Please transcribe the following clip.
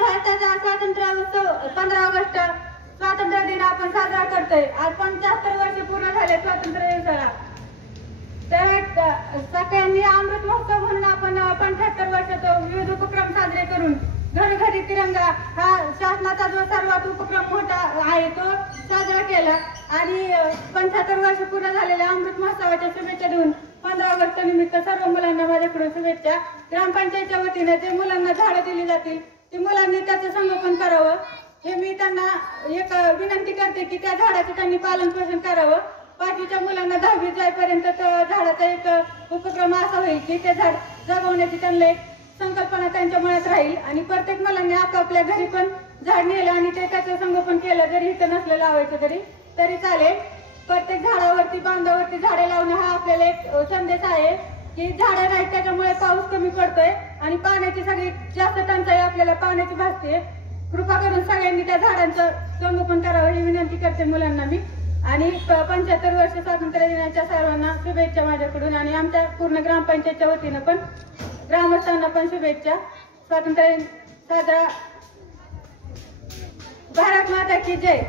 भारताचा स्वातंत्र्य उत्सव 15 ऑगस्ट स्वातंत्र्य दिन आपण साजरा करतोय। आज 75 वर्ष पूर्ण झाले स्वातंत्र्य दिवसाला। तर सगळ्यांनी अमृत महोत्सव म्हणून आपण 75 वर्षाचा विविध उपक्रम साजरे करून घरोघरी तिरंगा हा शासनाचा जो सर्वात उपक्रम मोठा आहे तो साजरा केला आणि 75 वर्ष पूर्ण झालेल्या अमृत महोत्सवाच्या शुभेच्छा देऊन 15 ऑगस्ट निमित्त सर्व मुलांना माझ्याकडून शुभेच्छा। ग्रामपंचायतच्या वतीने जे मुलांना झाडं दिली जातील ते मुलांनी त्याचं संगोपन करावं हे मी त्यांना एक विनंती करते की त्या झाडाचं त्यांनी पालन पोषण करावं। 5वीच्या मुलांना 10वी जाईपर्यंत झाडाचा एक उपक्रम असा होईल की ते झाड जगवण्याची त्यांना एक संकल्पना त्यांच्या मनात राहील आणि प्रत्येक मुलांनी आपापल्या घरी पण झाड नेलं आणि ते त्याचं संगोपन केलं, जरी इथं नसलं लावायचं तरी चालेल। प्रत्येक झाडावरती बांधावरती झाडे लावणं हा आपल्याला एक संदेश आहे की झाडं नाही त्याच्यामुळे पाऊस कमी पडतोय आणि पाण्याची सगळी जास्त टंचाई आपल्याला पाण्याची भासते। कृपा करून सगळ्यांनी त्या झाडांचं संगोपन करावं ही विनंती करते मुलांना मी। आणि 75 वर्ष स्वातंत्र्य दिनाच्या सर्वांना शुभेच्छा माझ्याकडून आणि आमच्या पूर्ण ग्रामपंचायतच्या वतीनं पण ग्रामस्थांना पण शुभेच्छा। स्वातंत्र्य साजरा। भारत माता की जय।